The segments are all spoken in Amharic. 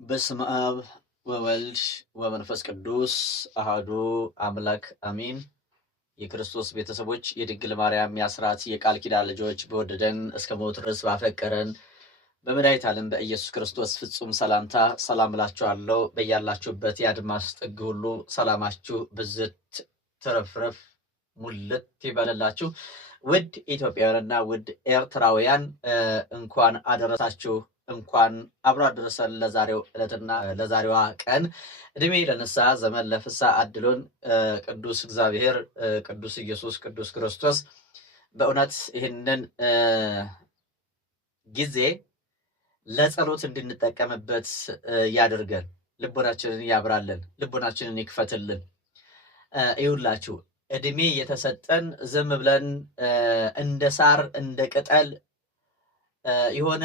በስመ አብ ወወልድ ወመንፈስ ቅዱስ አሐዱ አምላክ አሜን። የክርስቶስ ቤተሰቦች የድንግል ማርያም የአስራት የቃል ኪዳን ልጆች በወደደን እስከ ሞት ድረስ ባፈቀረን በመድኃኒተ ዓለም በኢየሱስ ክርስቶስ ፍጹም ሰላምታ ሰላም እላችኋለሁ። በያላችሁበት የአድማስ ጥግ ሁሉ ሰላማችሁ ብዝት ትረፍረፍ ሙልት ይበልላችሁ። ውድ ኢትዮጵያውያንና ውድ ኤርትራውያን እንኳን አደረሳችሁ፣ እንኳን አብሮ አደረሰን ለዛሬው ዕለትና ለዛሬዋ ቀን። እድሜ ለንስሐ ዘመን ለፍስሐ አድሎን ቅዱስ እግዚአብሔር ቅዱስ ኢየሱስ ቅዱስ ክርስቶስ በእውነት ይህንን ጊዜ ለጸሎት እንድንጠቀምበት ያድርገን። ልቦናችንን ያብራልን፣ ልቦናችንን ይክፈትልን። ይሁላችሁ እድሜ የተሰጠን ዝም ብለን እንደ ሳር እንደ ቅጠል የሆነ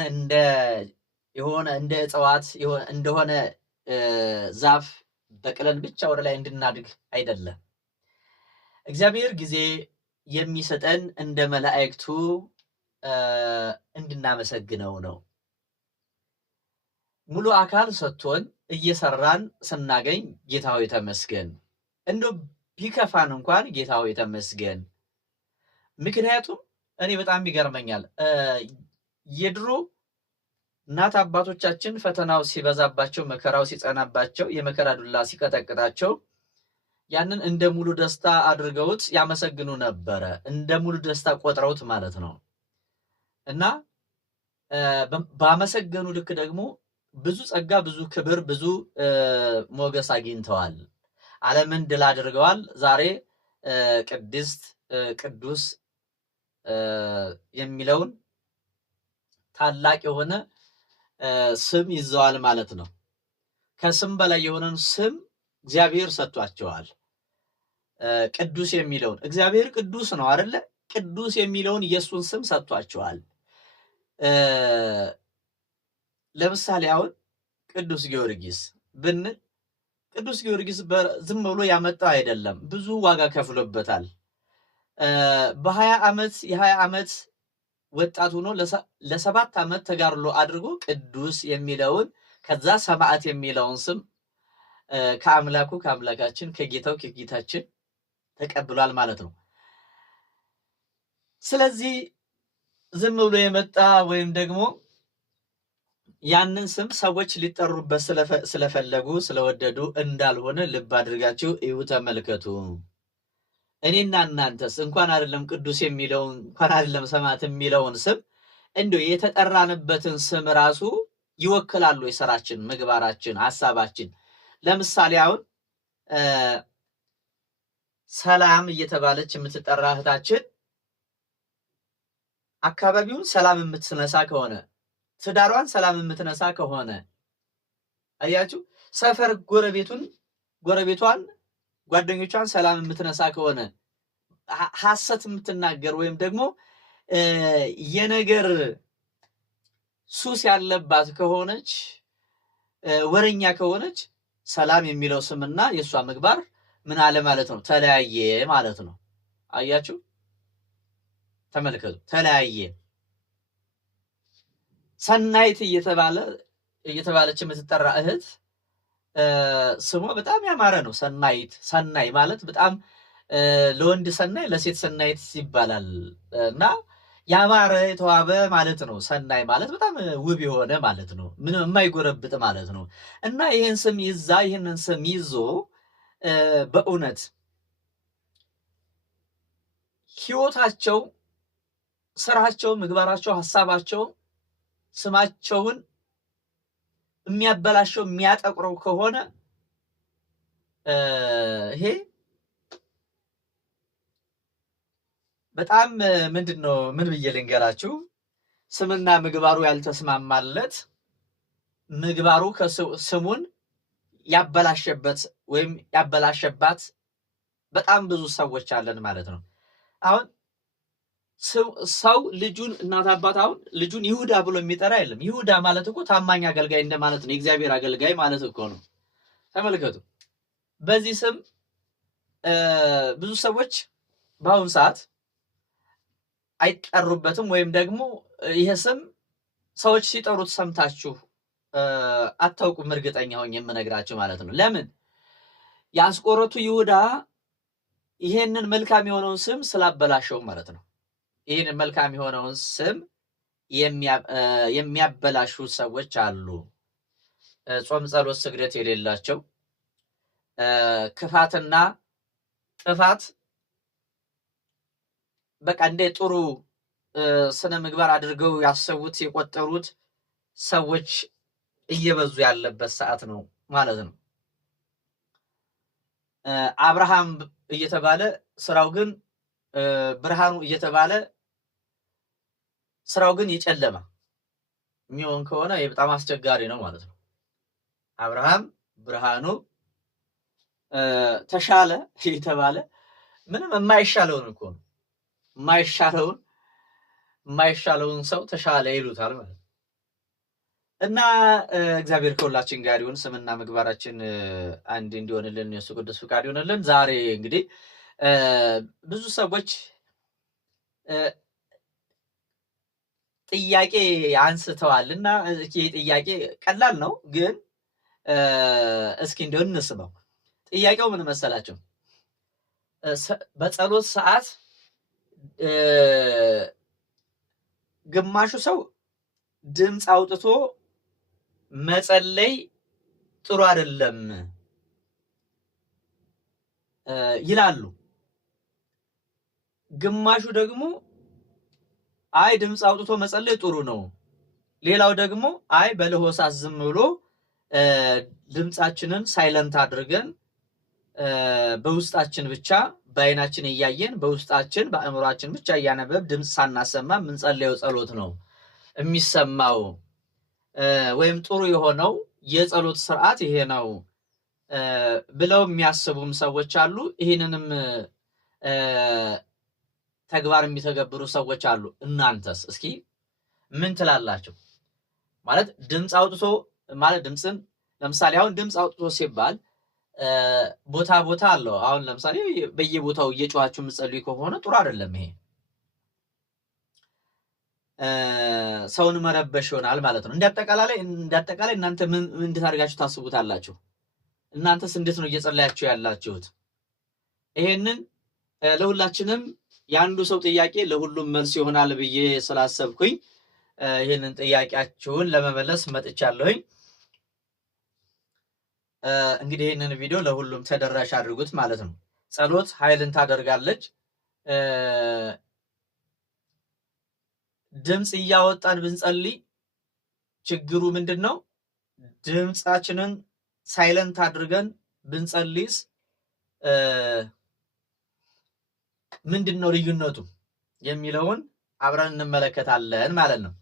እንደ እጽዋት እንደሆነ ዛፍ በቅለን ብቻ ወደ ላይ እንድናድግ አይደለም። እግዚአብሔር ጊዜ የሚሰጠን እንደ መላእክቱ እንድናመሰግነው ነው። ሙሉ አካል ሰጥቶን እየሰራን ስናገኝ ጌታ ሆይ ተመስገን፣ እንደው ቢከፋን እንኳን ጌታ ሆይ ተመስገን። ምክንያቱም እኔ በጣም ይገርመኛል የድሮ እናት አባቶቻችን ፈተናው ሲበዛባቸው መከራው ሲጸናባቸው የመከራ ዱላ ሲቀጠቅጣቸው ያንን እንደ ሙሉ ደስታ አድርገውት ያመሰግኑ ነበረ። እንደ ሙሉ ደስታ ቆጥረውት ማለት ነው። እና ባመሰገኑ ልክ ደግሞ ብዙ ጸጋ፣ ብዙ ክብር፣ ብዙ ሞገስ አግኝተዋል። ዓለምን ድል አድርገዋል። ዛሬ ቅድስት ቅዱስ የሚለውን ታላቅ የሆነ ስም ይዘዋል ማለት ነው። ከስም በላይ የሆነን ስም እግዚአብሔር ሰጥቷቸዋል። ቅዱስ የሚለውን እግዚአብሔር ቅዱስ ነው አይደለ? ቅዱስ የሚለውን የእሱን ስም ሰጥቷቸዋል። ለምሳሌ አሁን ቅዱስ ጊዮርጊስ ብንል ቅዱስ ጊዮርጊስ ዝም ብሎ ያመጣው አይደለም፣ ብዙ ዋጋ ከፍሎበታል። የ20 ዓመት ወጣት ሆኖ ለ7 ዓመት ተጋድሎ አድርጎ ቅዱስ የሚለውን ከዛ ሰማዕት የሚለውን ስም ከአምላካችን ከጌታችን ተቀብሏል ማለት ነው። ስለዚህ ዝም ብሎ የመጣ ወይም ደግሞ ያንን ስም ሰዎች ሊጠሩበት ስለፈለጉ ስለወደዱ እንዳልሆነ ልብ አድርጋችሁ እዩ፣ ተመልከቱ። እኔና እናንተስ እንኳን አይደለም ቅዱስ የሚለውን እንኳን አይደለም ሰማዕት የሚለውን ስም እንደው የተጠራንበትን ስም ራሱ ይወክላሉ የሥራችን፣ ምግባራችን፣ ሐሳባችን። ለምሳሌ አሁን ሰላም እየተባለች የምትጠራ እህታችን አካባቢውን ሰላም የምትነሳ ከሆነ፣ ትዳሯን ሰላም የምትነሳ ከሆነ አያችሁ፣ ሰፈር ጎረቤቷን ጓደኞቿን ሰላም የምትነሳ ከሆነ፣ ሐሰት የምትናገር ወይም ደግሞ የነገር ሱስ ያለባት ከሆነች፣ ወረኛ ከሆነች ሰላም የሚለው ስምና የእሷ ምግባር ምን አለ ማለት ነው? ተለያየ ማለት ነው። አያችሁ፣ ተመልከቱ፣ ተለያየ። ሰናይት እየተባለች የምትጠራ እህት ስሟ በጣም ያማረ ነው። ሰናይ ማለት በጣም ለወንድ ሰናይ ለሴት ሰናይት ይባላል እና ያማረ የተዋበ ማለት ነው። ሰናይ ማለት በጣም ውብ የሆነ ማለት ነው፣ ምንም የማይጎረብጥ ማለት ነው። እና ይህንን ስም ይዞ በእውነት ሕይወታቸው፣ ስራቸው፣ ምግባራቸው፣ ሐሳባቸው ስማቸውን የሚያበላሸው የሚያጠቁረው ከሆነ ይሄ በጣም ምንድነው? ምን ብዬ ልንገራችሁ? ስምና ምግባሩ ያልተስማማለት ምግባሩ ስሙን ያበላሸበት ወይም ያበላሸባት በጣም ብዙ ሰዎች አለን ማለት ነው። አሁን ሰው ልጁን እናት አባት አሁን ልጁን ይሁዳ ብሎ የሚጠራ የለም። ይሁዳ ማለት እኮ ታማኝ አገልጋይ እንደማለት ነው። የእግዚአብሔር አገልጋይ ማለት እኮ ነው። ተመልከቱ። በዚህ ስም ብዙ ሰዎች በአሁኑ ሰዓት አይጠሩበትም፣ ወይም ደግሞ ይሄ ስም ሰዎች ሲጠሩት ሰምታችሁ አታውቁም፣ እርግጠኛ ሆኜ የምነግራችሁ ማለት ነው። ለምን የአስቆሮቱ ይሁዳ ይሄንን መልካም የሆነውን ስም ስላበላሸው ማለት ነው። ይሄንን መልካም የሆነውን ስም የሚያበላሹ ሰዎች አሉ። ጾም፣ ጸሎት፣ ስግደት የሌላቸው ክፋትና ጥፋት በቃ እንደ ጥሩ ስነ ምግባር አድርገው ያሰቡት የቆጠሩት ሰዎች እየበዙ ያለበት ሰዓት ነው ማለት ነው። አብርሃም እየተባለ ስራው ግን ብርሃኑ እየተባለ ስራው ግን የጨለማ የሚሆን ከሆነ በጣም አስቸጋሪ ነው ማለት ነው። አብርሃም ብርሃኑ ተሻለ እየተባለ ምንም የማይሻለውን እኮ ነው የማይሻለውን ሰው ተሻለ ይሉታል ማለት ነው። እና እግዚአብሔር ከሁላችን ጋር ይሁን። ስምና ምግባራችን አንድ እንዲሆንልን የሱ ቅዱስ ፍቃድ ይሆንልን። ዛሬ እንግዲህ ብዙ ሰዎች ጥያቄ አንስተዋል እና ይህ ጥያቄ ቀላል ነው፣ ግን እስኪ እንደው እንስማው። ጥያቄው ምን መሰላችሁ? በጸሎት ሰዓት ግማሹ ሰው ድምፅ አውጥቶ መጸለይ ጥሩ አይደለም ይላሉ። ግማሹ ደግሞ አይ ድምፅ አውጥቶ መጸለይ ጥሩ ነው። ሌላው ደግሞ አይ በለሆሳስ ዝም ብሎ ድምፃችንን ሳይለንት አድርገን በውስጣችን ብቻ በአይናችን እያየን በውስጣችን በአእምሯችን ብቻ እያነበብ ድምፅ ሳናሰማ የምንጸለየው ጸሎት ነው የሚሰማው፣ ወይም ጥሩ የሆነው የጸሎት ስርዓት ይሄ ነው ብለው የሚያስቡም ሰዎች አሉ። ይህንንም ተግባር የሚተገብሩ ሰዎች አሉ። እናንተስ እስኪ ምን ትላላችሁ? ማለት ድምፅ አውጥቶ ማለት ድምፅን ለምሳሌ አሁን ድምፅ አውጥቶ ሲባል ቦታ ቦታ አለው። አሁን ለምሳሌ በየቦታው እየጮኻችሁ የምትጸልዩ ከሆነ ጥሩ አይደለም። ይሄ ሰውን መረበሽ ይሆናል ማለት ነው። እንዳጠቃላይ እናንተ ምን እንዴት አድርጋችሁ ታስቡታላችሁ? እናንተስ እንዴት ነው እየጸለያችሁ ያላችሁት? ይሄንን ለሁላችንም የአንዱ ሰው ጥያቄ ለሁሉም መልስ ይሆናል ብዬ ስላሰብኩኝ ይሄንን ጥያቄያችሁን ለመመለስ መጥቻለሁኝ። እንግዲህ ይሄንን ቪዲዮ ለሁሉም ተደራሽ አድርጉት ማለት ነው። ጸሎት ኃይልን ታደርጋለች። ድምፅ እያወጣን ብንጸልይ ችግሩ ምንድነው? ድምፃችንን ሳይለንት አድርገን ብንጸልይስ ምንድነው ልዩነቱ የሚለውን አብረን እንመለከታለን ማለት ነው።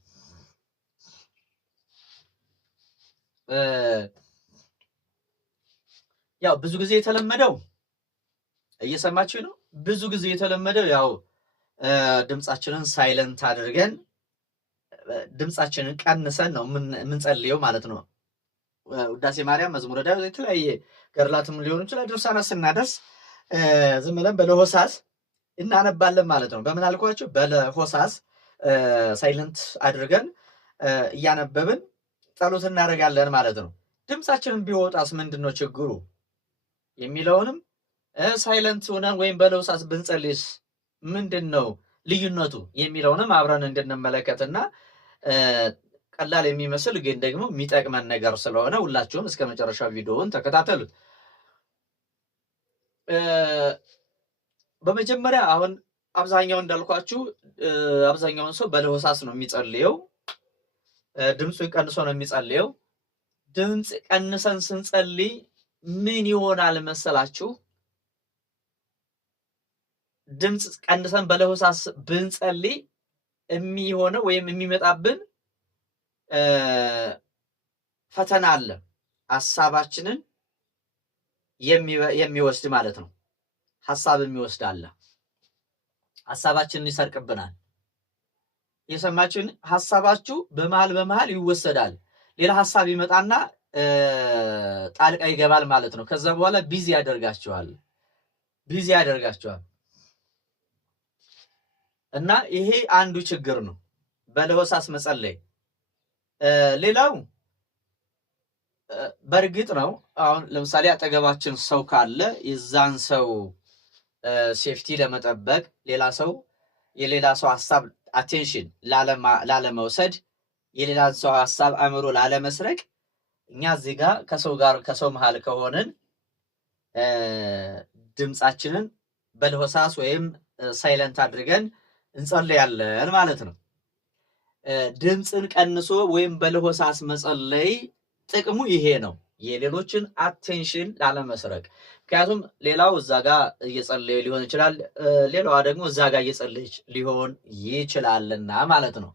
ያው ብዙ ጊዜ የተለመደው እየሰማችሁ ነው። ብዙ ጊዜ የተለመደው ያው ድምፃችንን ሳይለንት አድርገን ድምፃችንን ቀንሰን ነው የምንጸልየው ማለት ነው። ውዳሴ ማርያም፣ መዝሙረ ዳዊት፣ የተለያየ ገድላትም ሊሆኑ ይችላል ድርሳናት ስናደርስ ዝም ብለን በለሆሳስ እናነባለን ማለት ነው። በምን አልኳችሁ? በለሆሳስ ሳይለንት አድርገን እያነበብን ጸሎት እናደርጋለን ማለት ነው። ድምፃችንን ቢወጣስ ምንድነው ችግሩ የሚለውንም ሳይለንት ሆነን ወይም በለሆሳስ ብንጸልይስ ምንድነው ልዩነቱ የሚለውንም አብረን እንድንመለከትና ቀላል የሚመስል ግን ደግሞ የሚጠቅመን ነገር ስለሆነ ሁላችሁም እስከ መጨረሻው ቪዲዮውን ተከታተሉት። በመጀመሪያ አሁን አብዛኛው እንዳልኳችሁ አብዛኛውን ሰው በለሆሳስ ነው የሚጸልየው። ድምፁ ቀንሶ ነው የሚጸልየው። ድምፅ ቀንሰን ስንጸልይ ምን ይሆናል መሰላችሁ? ድምፅ ቀንሰን በለሆሳስ ብንጸልይ የሚሆነው ወይም የሚመጣብን ፈተና አለ። ሐሳባችንን የሚወስድ ማለት ነው። ሐሳብ የሚወስድ አለ። ሐሳባችንን ይሰርቅብናል። የሰማችሁን ሐሳባችሁ በመሃል ይወሰዳል። ሌላ ሐሳብ ይመጣና ጣልቃ ይገባል ማለት ነው። ከዛ በኋላ ቢዚ ያደርጋችኋል እና ይሄ አንዱ ችግር ነው በለሆሳስ መጸለይ። ሌላው በእርግጥ ነው አሁን ለምሳሌ አጠገባችን ሰው ካለ የዛን ሰው ሴፍቲ ለመጠበቅ የሌላ ሰው ሐሳብ አቴንሽን ላለመውሰድ የሌላን ሰው ሐሳብ አእምሮ ላለመስረቅ እኛ እዚህ ጋር ከሰው መሃል ከሆንን ድምጻችንን በለሆሳስ ወይም ሳይለንት አድርገን እንጸልያለን ማለት ነው። ድምፅን ቀንሶ ወይም በለሆሳስ መጸለይ ጥቅሙ ይሄ ነው፣ የሌሎችን አቴንሽን ላለመስረቅ። ምክንያቱም ሌላው እዛ ጋር እየጸለየ ሊሆን ይችላል፣ ሌላዋ ደግሞ እዛ ጋር እየጸለየች ሊሆን ይችላልና ማለት ነው።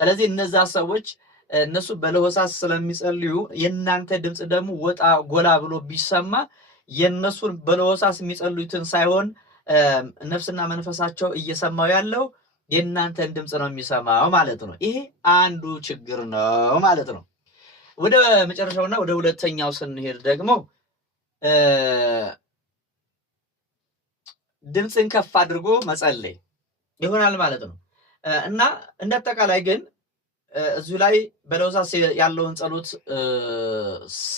ስለዚህ እነዛ ሰዎች እነሱ በለሆሳስ ስለሚጸልዩ የእናንተ ድምፅ ደግሞ ወጣ ጎላ ብሎ ቢሰማ የእነሱን በለሆሳስ የሚጸልዩትን ሳይሆን ነፍስና መንፈሳቸው እየሰማው ያለው የእናንተን ድምፅ ነው የሚሰማው ማለት ነው። ይሄ አንዱ ችግር ነው ማለት ነው። ወደ መጨረሻውና ወደ ሁለተኛው ስንሄድ ደግሞ ድምፅን ከፍ አድርጎ መጸለይ ይሆናል ማለት ነው እና እንደ አጠቃላይ ግን እዚሁ ላይ በለሆሳስ ያለውን ጸሎት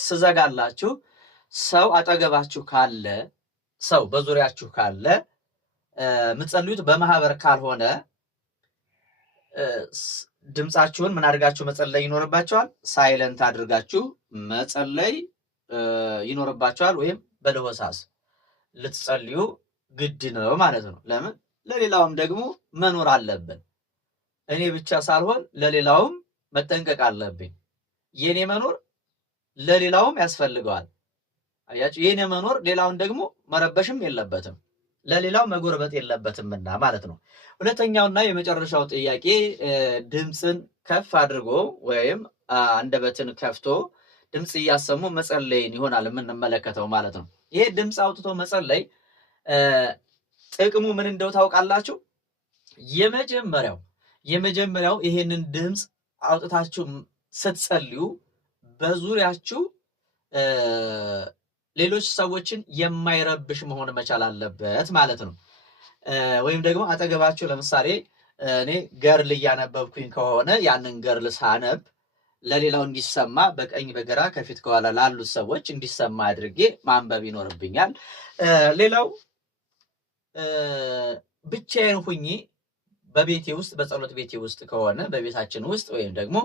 ስዘጋላችሁ ሰው አጠገባችሁ ካለ፣ ሰው በዙሪያችሁ ካለ የምትጸልዩት በማህበር ካልሆነ ድምፃችሁን ምን አድርጋችሁ መጸለይ ይኖርባችኋል? ሳይለንት አድርጋችሁ መጸለይ ይኖርባችኋል። ወይም በለሆሳስ ልትጸልዩ ግድ ነው ማለት ነው። ለምን? ለሌላውም ደግሞ መኖር አለብን። እኔ ብቻ ሳልሆን ለሌላውም መጠንቀቅ አለብኝ። የኔ መኖር ለሌላውም ያስፈልገዋል። አያችሁ፣ የኔ መኖር ሌላውን ደግሞ መረበሽም የለበትም፣ ለሌላው መጎርበጥ የለበትምና ማለት ነው። ሁለተኛውና የመጨረሻው ጥያቄ ድምፅን ከፍ አድርጎ ወይም አንደበትን ከፍቶ ድምፅ እያሰሙ መጸለይን ይሆናል የምንመለከተው ማለት ነው። ይሄ ድምፅ አውጥቶ መጸለይ ጥቅሙ ምን እንደው ታውቃላችሁ? የመጀመሪያው ይሄንን ድምፅ አውጥታችሁ ስትጸልዩ በዙሪያችሁ ሌሎች ሰዎችን የማይረብሽ መሆን መቻል አለበት ማለት ነው። ወይም ደግሞ አጠገባችሁ ለምሳሌ እኔ ገርል እያነበብኩኝ ከሆነ ያንን ገርል ሳነብ ለሌላው እንዲሰማ በቀኝ በግራ ከፊት ከኋላ ላሉት ሰዎች እንዲሰማ አድርጌ ማንበብ ይኖርብኛል። ሌላው ብቻዬን ሁኜ በቤቴ ውስጥ በጸሎት ቤቴ ውስጥ ከሆነ በቤታችን ውስጥ ወይም ደግሞ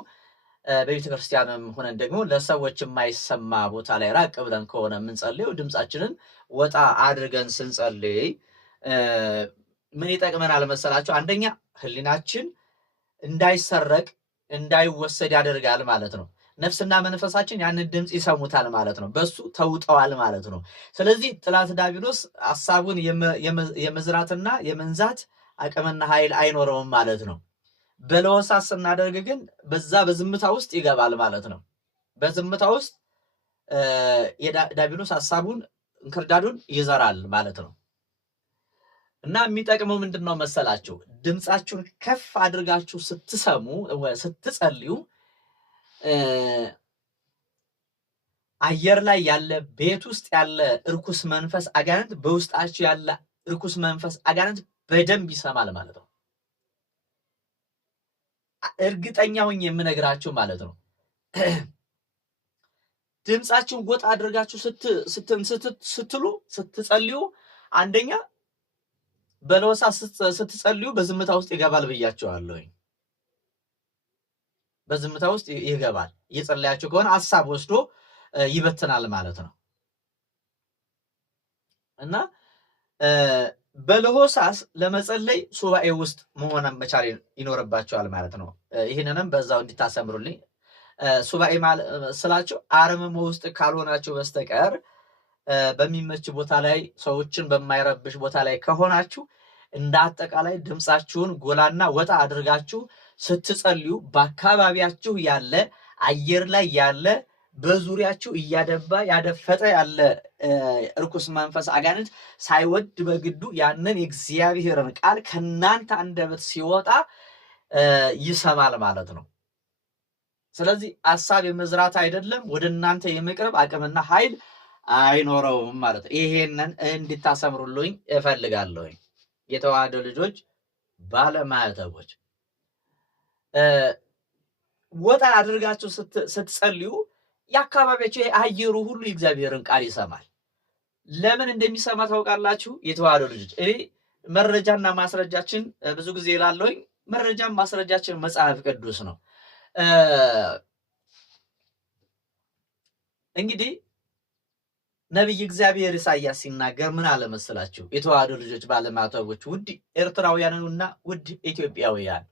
በቤተ ክርስቲያንም ሆነን ደግሞ ለሰዎች የማይሰማ ቦታ ላይ ራቅ ብለን ከሆነ የምንጸልየው ድምፃችንን ወጣ አድርገን ስንጸልይ ምን ይጠቅመናል መሰላችሁ? አንደኛ ሕሊናችን እንዳይሰረቅ እንዳይወሰድ ያደርጋል ማለት ነው። ነፍስና መንፈሳችን ያንን ድምፅ ይሰሙታል ማለት ነው። በሱ ተውጠዋል ማለት ነው። ስለዚህ ጠላት ዲያብሎስ ሐሳቡን የመዝራትና የመንዛት አቅምና ኃይል አይኖረውም ማለት ነው። በለሆሳስ ስናደርግ ግን በዛ በዝምታ ውስጥ ይገባል ማለት ነው። በዝምታ ውስጥ ዲያብሎስ ሐሳቡን እንክርዳዱን ይዘራል ማለት ነው። እና የሚጠቅመው ምንድነው መሰላችሁ? ድምፃችሁን ከፍ አድርጋችሁ ስትጸልዩ አየር ላይ ያለ ቤት ውስጥ ያለ እርኩስ መንፈስ አጋንንት በውስጣችሁ ያለ እርኩስ መንፈስ አጋንንት በደንብ ይሰማል ማለት ነው። እርግጠኛ ሆኜ የምነግራችሁ ማለት ነው። ድምፃችሁን ወጣ አድርጋችሁ ስትጸልዩ አንደኛ በለሆሳስ ስትጸልዩ በዝምታ ውስጥ ይገባል ብያችኋለሁ። በዝምታ ውስጥ ይገባል። እየጸለያችሁ ከሆነ ሐሳብ ወስዶ ይበትናል ማለት ነው እና በለሆሳስ ለመጸለይ ሱባኤ ውስጥ መሆን መቻል ይኖርባቸዋል ማለት ነው። ይህንንም በዛው እንዲታሰምሩልኝ። ሱባኤ ስላችሁ አርምሞ ውስጥ ካልሆናችሁ በስተቀር በሚመች ቦታ ላይ ሰዎችን በማይረብሽ ቦታ ላይ ከሆናችሁ እንደ አጠቃላይ ድምፃችሁን ጎላና ወጣ አድርጋችሁ ስትጸልዩ በአካባቢያችሁ ያለ አየር ላይ ያለ በዙሪያችሁ እያደባ ያደፈጠ ያለ እርኩስ መንፈስ አጋንንት ሳይወድ በግዱ ያንን የእግዚአብሔርን ቃል ከናንተ አንደበት ሲወጣ ይሰማል ማለት ነው። ስለዚህ ሐሳብ የመዝራት አይደለም፣ ወደ እናንተ የመቅረብ አቅምና ኃይል አይኖረውም ማለት ነው። ይሄንን እንድታሰምሩልኝ እፈልጋለሁ። የተዋህዶ ልጆች፣ ባለማዕተቦች ወጣ አድርጋችሁ ስትጸልዩ የአካባቢያቸው አየሩ ሁሉ የእግዚአብሔርን ቃል ይሰማል። ለምን እንደሚሰማ ታውቃላችሁ? የተዋህዶ ልጆች እኔ መረጃና ማስረጃችን ብዙ ጊዜ ላለውኝ መረጃም ማስረጃችን መጽሐፍ ቅዱስ ነው። እንግዲህ ነቢይ እግዚአብሔር ኢሳያስ ሲናገር ምን አለ መሰላችሁ? የተዋህዶ ልጆች ባለማተቦች፣ ውድ ኤርትራውያንና ውድ ኢትዮጵያውያን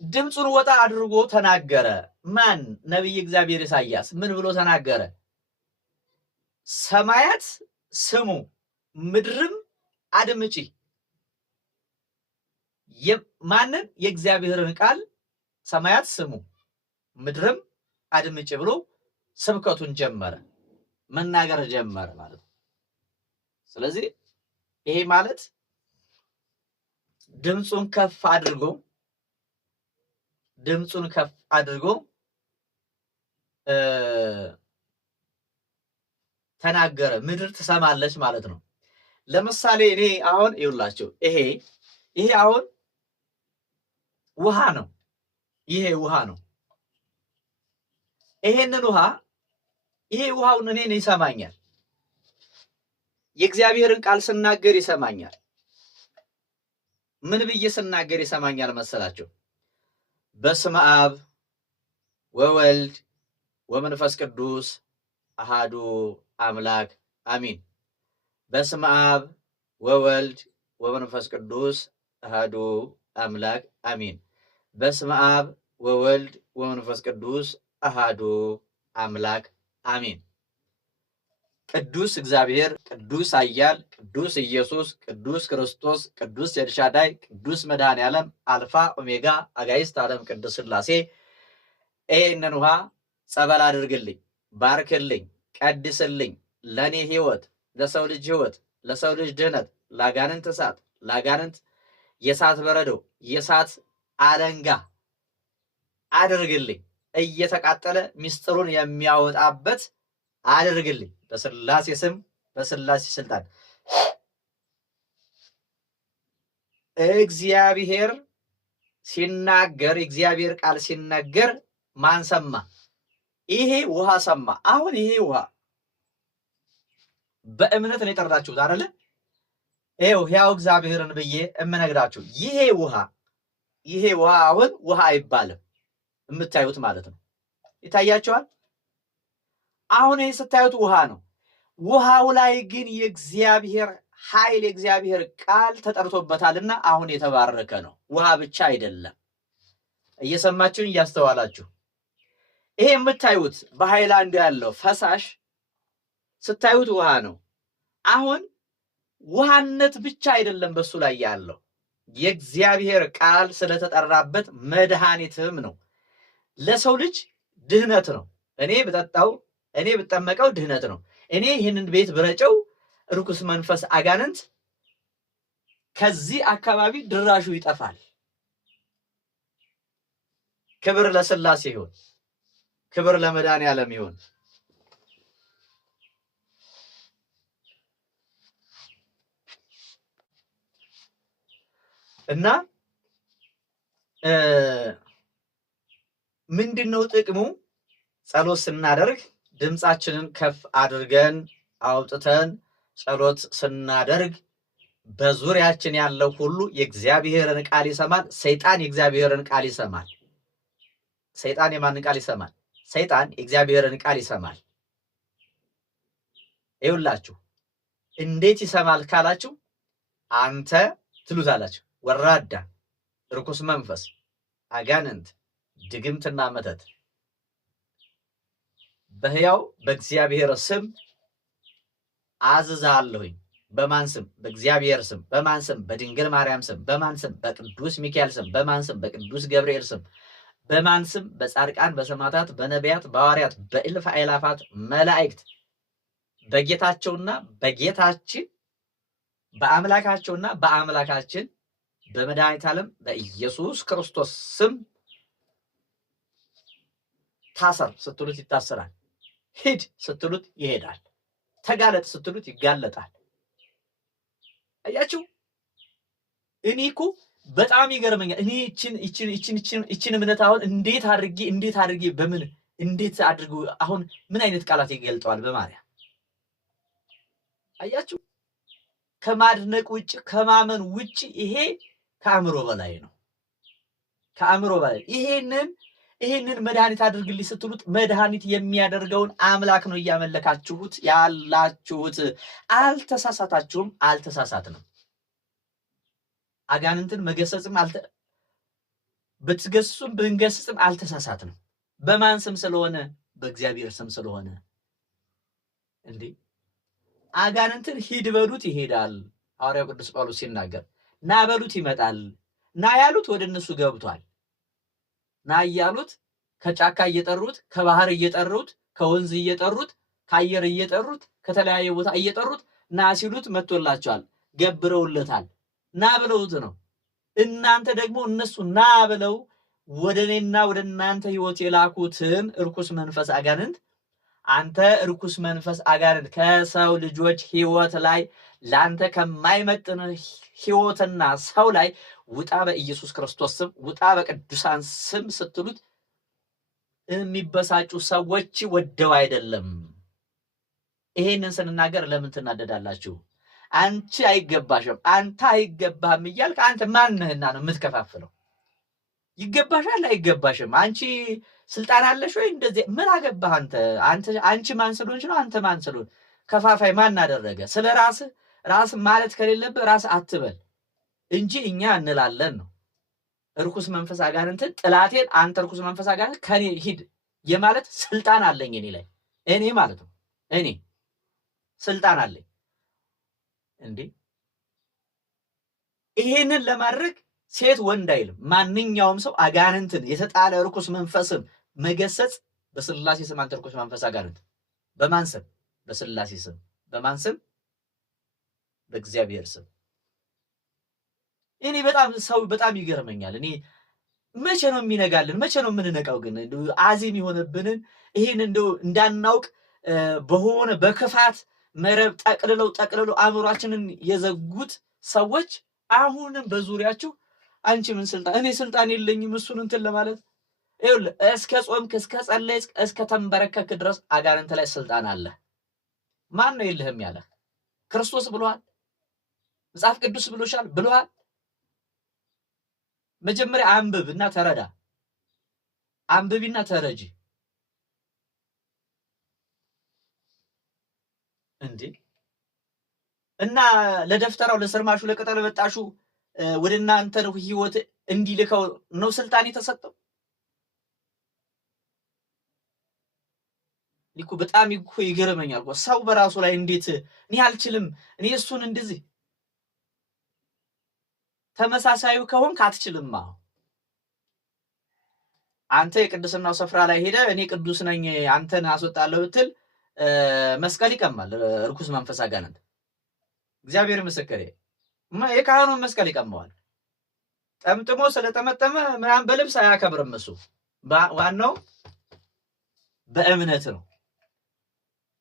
ድምፁን ወጣ አድርጎ ተናገረ። ማን? ነቢይ እግዚአብሔር ኢሳያስ ምን ብሎ ተናገረ? ሰማያት ስሙ ምድርም አድምጪ። ማንን? የእግዚአብሔርን ቃል ሰማያት ስሙ ምድርም አድምጪ ብሎ ስብከቱን ጀመረ፣ መናገር ጀመረ ማለት ነው። ስለዚህ ይሄ ማለት ድምፁን ከፍ አድርጎ ተናገረ። ምድር ትሰማለች ማለት ነው። ለምሳሌ እኔ አሁን ይውላችሁ ይሄ አሁን ውሃ ነው። ይሄ ውሃ ነው። ይሄንን ውሃ ይሄ ውሃውን እኔን ይሰማኛል። የእግዚአብሔርን ቃል ስናገር ይሰማኛል። ምን ብዬ ስናገር ይሰማኛል መሰላችሁ? በስመ አብ ወወልድ ወመንፈስ ቅዱስ አሃዱ አምላክ አሚን። በስመ አብ ወወልድ ወመንፈስ ቅዱስ አሃዱ አምላክ አሚን። በስመ አብ ወወልድ ወመንፈስ ቅዱስ አሃዱ አምላክ አሚን። ቅዱስ እግዚአብሔር፣ ቅዱስ ኃያል፣ ቅዱስ ኢየሱስ፣ ቅዱስ ክርስቶስ፣ ቅዱስ ኤልሻዳይ፣ ቅዱስ መድኃኔዓለም፣ አልፋ ኦሜጋ፣ አጋዕዝተ ዓለም ቅዱስ ሥላሴ ይህንን ውሃ ጸበል አድርግልኝ፣ ባርክልኝ፣ ቀድስልኝ፣ ለእኔ ሕይወት፣ ለሰው ልጅ ሕይወት፣ ለሰው ልጅ ድህነት፣ ለአጋንንት እሳት፣ ለአጋንንት የእሳት በረዶ፣ የእሳት አለንጋ አድርግልኝ፣ እየተቃጠለ ምስጢሩን የሚያወጣበት አድርግልኝ፣ በሥላሴ ስም በሥላሴ ስልጣን። እግዚአብሔር ሲናገር፣ እግዚአብሔር ቃል ሲነገር ማን ሰማ? ይሄ ውሃ ሰማ። አሁን ይሄ ውሃ በእምነት ነው የጠራችሁት አይደለ? ይሄው ሕያው እግዚአብሔርን ብዬ እምነግራችሁ ይሄ ውሃ አሁን ውሃ አይባልም፣ የምታዩት ማለት ነው። ይታያችኋል። አሁን ይሄ ስታዩት ውሃ ነው። ውሃው ላይ ግን የእግዚአብሔር ኃይል የእግዚአብሔር ቃል ተጠርቶበታልና አሁን የተባረከ ነው። ውሃ ብቻ አይደለም። እየሰማችሁን እያስተዋላችሁ ይሄ የምታዩት በሃይላንድ ያለው ፈሳሽ ስታዩት ውሃ ነው። አሁን ውሃነት ብቻ አይደለም በሱ ላይ ያለው የእግዚአብሔር ቃል ስለተጠራበት መድኃኒትም ነው። ለሰው ልጅ ድህነት ነው። እኔ ብጠመቀው ድህነት ነው። እኔ ይህንን ቤት ብረጨው ርኩስ መንፈስ አጋንንት ከዚህ አካባቢ ድራሹ ይጠፋል። ክብር ለሥላሴ ይሁን፣ ክብር ለመድኃኔዓለም ይሁን። እና ምንድነው ጥቅሙ? ጸሎት ስናደርግ ድምፃችንን ከፍ አድርገን አውጥተን ጸሎት ስናደርግ በዙሪያችን ያለው ሁሉ የእግዚአብሔርን ቃል ይሰማል። ሰይጣን የእግዚአብሔርን ቃል ይሰማል። ሰይጣን የማንን ቃል ይሰማል? ሰይጣን የእግዚአብሔርን ቃል ይሰማል። ይውላችሁ እንዴት ይሰማል ካላችሁ፣ አንተ ትሉታላችሁ ወራዳ፣ ርኩስ መንፈስ፣ አጋንንት፣ ድግምትና መተት በሕያው በእግዚአብሔር ስም አዝዛለሁኝ። በማን ስም? በእግዚአብሔር ስም። በማን ስም? በድንግል ማርያም ስም። በማን ስም? በቅዱስ ሚካኤል ስም። በማን ስም? በቅዱስ ገብርኤል ስም። በማን ስም? በጻድቃን፣ በሰማዕታት፣ በነቢያት፣ በሐዋርያት፣ በእልፍ አእላፋት መላእክት በጌታቸውና በጌታችን በአምላካቸውና በአምላካችን በመድኃኒተ ዓለም በኢየሱስ ክርስቶስ ስም ታሰር ስትሉት ይታሰራል። ሂድ ስትሉት ይሄዳል። ተጋለጥ ስትሉት ይጋለጣል። አያችሁ፣ እኔ እኮ በጣም ይገርመኛል። እኔ እቺን እምነት አሁን እንዴት አድርጌ በምን እንዴት አድርጉ አሁን ምን አይነት ቃላት ይገልጠዋል በማርያም አያችሁ። ከማድነቅ ውጭ ከማመን ውጭ ይሄ ከአእምሮ በላይ ነው። ከአእምሮ በላይ ይሄንን መድኃኒት አድርግልኝ ስትሉት መድኃኒት የሚያደርገውን አምላክ ነው እያመለካችሁት ያላችሁት። አልተሳሳታችሁም፣ አልተሳሳትንም። አጋንንትን መገሰጽም ብትገስጹም ብንገስጽም አልተሳሳትንም። በማን ስም ስለሆነ? በእግዚአብሔር ስም ስለሆነ። እንዴ አጋንንትን ሂድ በሉት ይሄዳል። ሐዋርያው ቅዱስ ጳውሎስ ሲናገር ና በሉት ይመጣል። ና ያሉት ወደ እነሱ ገብቷል። ና እያሉት ከጫካ እየጠሩት ከባህር እየጠሩት ከወንዝ እየጠሩት ከአየር እየጠሩት ከተለያየ ቦታ እየጠሩት ና ሲሉት መጥቶላቸዋል፣ ገብረውለታል። ና ብለውት ነው። እናንተ ደግሞ እነሱ ና ብለው ወደ እኔና ወደ እናንተ ህይወት የላኩትን እርኩስ መንፈስ አጋንንት አንተ እርኩስ መንፈስ አጋንንት ከሰው ልጆች ህይወት ላይ ላንተ ከማይመጥን ህይወትና ሰው ላይ ውጣ፣ በኢየሱስ ክርስቶስ ስም ውጣ፣ በቅዱሳን ስም ስትሉት የሚበሳጩ ሰዎች ወደው አይደለም። ይሄንን ስንናገር ለምን ትናደዳላችሁ? አንቺ አይገባሽም፣ አንተ አይገባህም እያልክ አንተ ማንህና ነው የምትከፋፍለው? ይገባሻል አይገባሽም? አንቺ ስልጣን አለሽ ወይ? እንደዚህ ምን አገባህ አንቺ ማን ስለሆንሽ ነው? አንተ ማን ስለሆን? ከፋፋይ ማን አደረገ? ስለ ራስ ማለት ከሌለብህ ራስ አትበል እንጂ እኛ እንላለን ነው። እርኩስ መንፈስ አጋንንትን ጥላቴን አንተ እርኩስ መንፈስ አጋንንት ከኔ ሂድ የማለት ስልጣን አለኝ እኔ ላይ፣ እኔ ማለት ነው። እኔ ስልጣን አለኝ እንዴ። ይሄንን ለማድረግ ሴት ወንድ አይልም። ማንኛውም ሰው አጋንንትን የተጣለ እርኩስ መንፈስን መገሰጽ በስላሴ ስም አንተ እርኩስ መንፈስ አጋንንት በማን ስም? በስላሴ ስም። በማን ስም? በእግዚአብሔር ስም። እኔ ሰው በጣም ይገርመኛል። እኔ መቼ ነው የሚነጋልን? መቼ ነው የምንነቃው? ግን አዚም የሆነብንን ይሄን እንደው እንዳናውቅ በሆነ በክፋት መረብ ጠቅልለው አእምሯችንን የዘጉት ሰዎች አሁንም በዙሪያችሁ አንቺ ምን ስልጣን? እኔ ስልጣን የለኝም እሱን እንትን ለማለት ይኸውልህ፣ እስከ ጾምክ እስከ ጸለይክ እስከ ተንበረከክ ድረስ አጋንንት ላይ ስልጣን አለ። ማን ነው የለህም ያለህ? ክርስቶስ ብሏል። መጽሐፍ ቅዱስ ብሎሻል ብሏል። መጀመሪያ አንብብና ተረዳ። አንብቢና ተረጂ። እንዴ እና ለደፍተራው ለሰርማሹ ለቅጠል በጣሹ ወደ እናንተ ነው ህይወት እንዲልከው ነው ስልጣን የተሰጠው። ሊኩ በጣም ይገርመኛል። ሰው በራሱ ላይ እንዴት እኔ አልችልም እኔ እሱን እንደዚህ ተመሳሳዩ ከሆንክ አትችልም። አንተ የቅድስናው ስፍራ ላይ ሄደ እኔ ቅዱስ ነኝ አንተን አስወጣለሁ ብትል መስቀል ይቀማል እርኩስ መንፈስ አጋንንት። እግዚአብሔር ምስክሬ የካህኑን መስቀል ይቀማዋል። ጠምጥሞ ስለጠመጠመ ምናምን በልብስ አያከብርም። እሱ ዋናው በእምነት ነው።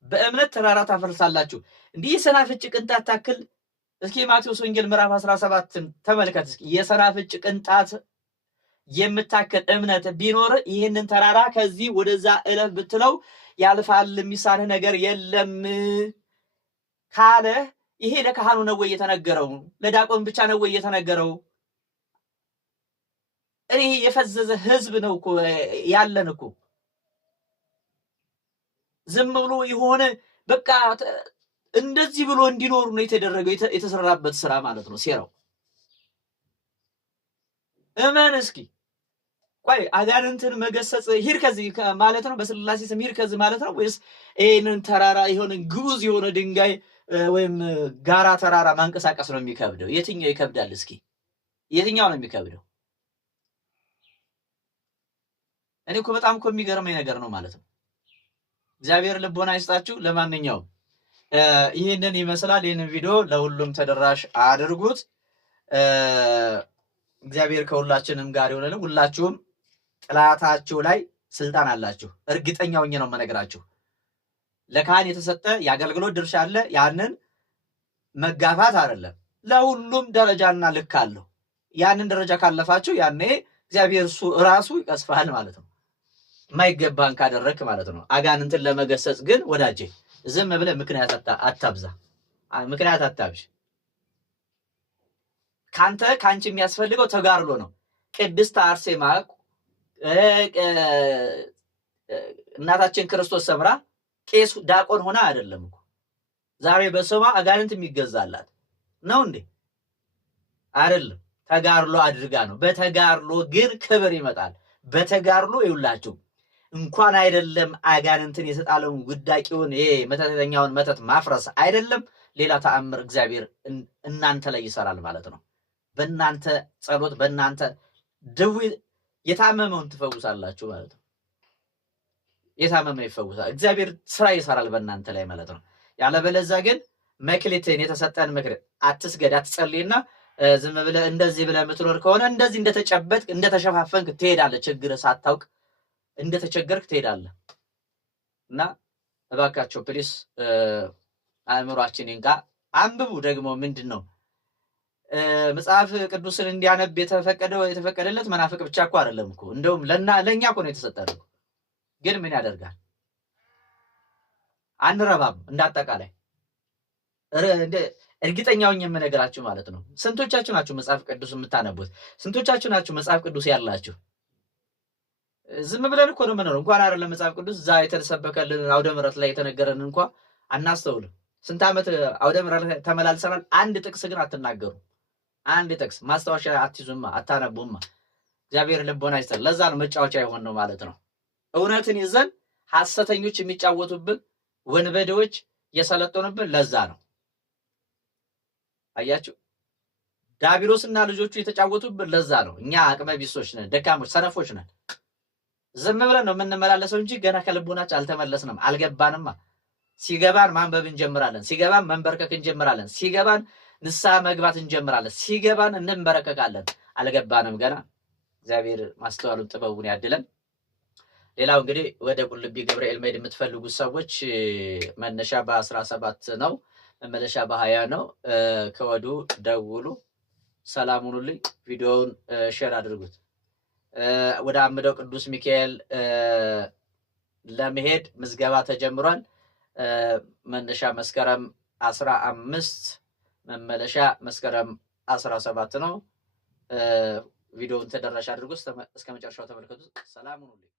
በእምነት ተራራ ታፈርሳላችሁ። እንዲህ የሰናፍጭ ቅንጣት ታክል እስኪ ማቴዎስ ወንጌል ምዕራፍ 17 ተመልከት። እስኪ የሰናፍጭ ቅንጣት የምታክል እምነት ቢኖር ይህንን ተራራ ከዚህ ወደዛ እለፍ ብትለው ያልፋል፣ የሚሳንህ ነገር የለም ካለ ይሄ ለካህኑ ነው ወይ የተነገረው? ለዲያቆን ብቻ ነው ወይ የተነገረው? እኔ የፈዘዘ ህዝብ ነው እኮ ያለን እኮ ዝም ብሎ የሆነ በቃ እንደዚህ ብሎ እንዲኖሩ ነው የተደረገው የተሰራበት ስራ ማለት ነው ሴራው። እመን እስኪ ቆይ አጋንንትን መገሰጽ ሂድ ከዚህ ማለት ነው በስላሴ ስም ሂድ ከዚህ ማለት ነው ወይስ ይሄንን ተራራ የሆነ ግዑዝ የሆነ ድንጋይ ወይም ጋራ ተራራ ማንቀሳቀስ ነው የሚከብደው? የትኛው ይከብዳል? እስኪ የትኛው ነው የሚከብደው? እኔ እኮ በጣም እኮ የሚገርመኝ ነገር ነው ማለት ነው። እግዚአብሔር ልቦና ይስጣችሁ። ለማንኛውም ይሄንን ይመስላል። ይሄንን ቪዲዮ ለሁሉም ተደራሽ አድርጉት። እግዚአብሔር ከሁላችንም ጋር ይሁን። ሁላችሁም ጥላታችሁ ላይ ስልጣን አላችሁ። እርግጠኛ ሆኜ ነው የምነግራችሁ። ለካህን የተሰጠ የአገልግሎት ድርሻ አለ። ያንን መጋፋት አይደለም። ለሁሉም ደረጃና ልክ አለው። ያንን ደረጃ ካለፋችሁ ያኔ እግዚአብሔር እሱ ራሱ ይቀስፋል ማለት ነው። የማይገባን ካደረክ ማለት ነው። አጋንንትን ለመገሰጽ ግን ወዳጄ ዝም ብለህ ምክንያት አታብዛ፣ ምክንያት አታብዥ። ካንቺ የሚያስፈልገው ተጋድሎ ነው። ቅድስት አርሴማ እናታችን ክርስቶስ ሰምራ ቄስ ዲያቆን ሆና አይደለም እኮ ዛሬ በስሟ አጋንንት የሚገዛላት ነው እንዴ? አይደለም። ተጋድሎ አድርጋ ነው። በተጋድሎ ግን ክብር ይመጣል። በተጋድሎ ይውላችሁ እንኳን አይደለም አጋንንትን የተጣለውን ጉዳቂውን መተተኛውን መተት ማፍረስ አይደለም ሌላ ተአምር እግዚአብሔር እናንተ ላይ ይሰራል ማለት ነው። በእናንተ ጸሎት በእናንተ ደዌ የታመመውን ትፈውሳላችሁ ማለት ነው። የታመመ ይፈውሳል። እግዚአብሔር ስራ ይሰራል በእናንተ ላይ ማለት ነው። ያለበለዚያ ግን መክሊትን የተሰጠን ምክር አትስገድ አትጸልይና ዝም ብለህ እንደዚህ ብለህ የምትኖር ከሆነ እንደዚህ እንደተጨበጥክ እንደተሸፋፈንክ ትሄዳለህ። ችግር ሳታውቅ እንደተቸገርክ ትሄዳለህ። እና እባካችሁ ፕሊስ አእምሯችንን ጋር አንብቡ። ደግሞ ምንድነው መጽሐፍ ቅዱስን እንዲያነብ የተፈቀደለት መናፍቅ ብቻ እኮ አይደለም እኮ እንደውም ለኛ እኮ ነው የተሰጠው። ግን ምን ያደርጋል አንረባም። እንዳጠቃላይ እርግጠኛውን የምነግራችሁ ማለት ነው። ስንቶቻችሁ ናችሁ መጽሐፍ ቅዱስ የምታነቡት? ስንቶቻችሁ ናችሁ መጽሐፍ ቅዱስ ያላችሁ? ዝም ብለን እኮ ነው የምንኖረው። እንኳን አይደለም መጽሐፍ ቅዱስ እዛ የተሰበከልን አውደ ምሕረት ላይ የተነገረን እንኳን አናስተውልም። ስንት ዓመት አውደ ምሕረት ተመላልሰናል። አንድ ጥቅስ ግን አትናገሩ። አንድ ጥቅስ ማስታወሻ አትይዙማ፣ አታነቡማ። እግዚአብሔር ልቦና ይስጠን። ለዛ ነው መጫወቻ የሆን ነው ማለት ነው። እውነትን ይዘን ሐሰተኞች የሚጫወቱብን ወንበዴዎች የሰለጠኑብን ለዛ ነው። አያችሁ ዲያብሎስና ልጆቹ የተጫወቱብን ለዛ ነው። እኛ አቅመ ቢሶች ነን፣ ደካሞች፣ ሰነፎች ነን። ዝም ብለን ነው የምንመላለሰው እንጂ ገና ከልቦናችን አልተመለስንም፣ አልገባንማ። ሲገባን ማንበብ እንጀምራለን፣ ሲገባን መንበርከክ እንጀምራለን፣ ሲገባን ንስሐ መግባት እንጀምራለን፣ ሲገባን እንበረከካለን። አልገባንም ገና። እግዚአብሔር ማስተዋሉን ጥበቡን ያድለን። ሌላው እንግዲህ ወደ ቁልቢ ገብርኤል መሄድ የምትፈልጉት ሰዎች መነሻ በ17 ነው፣ መመለሻ በ20 ነው። ከወዱ ደውሉ። ሰላም ሁኑልኝ። ቪዲዮውን ሼር አድርጉት። ወደ አምደው ቅዱስ ሚካኤል ለመሄድ ምዝገባ ተጀምሯል። መነሻ መስከረም 15 መመለሻ መስከረም 17 ነው። ቪዲዮውን ተደራሽ አድርጉ። እስከ መጨረሻው ተመልከቱ። ሰላም ሁኑልኝ።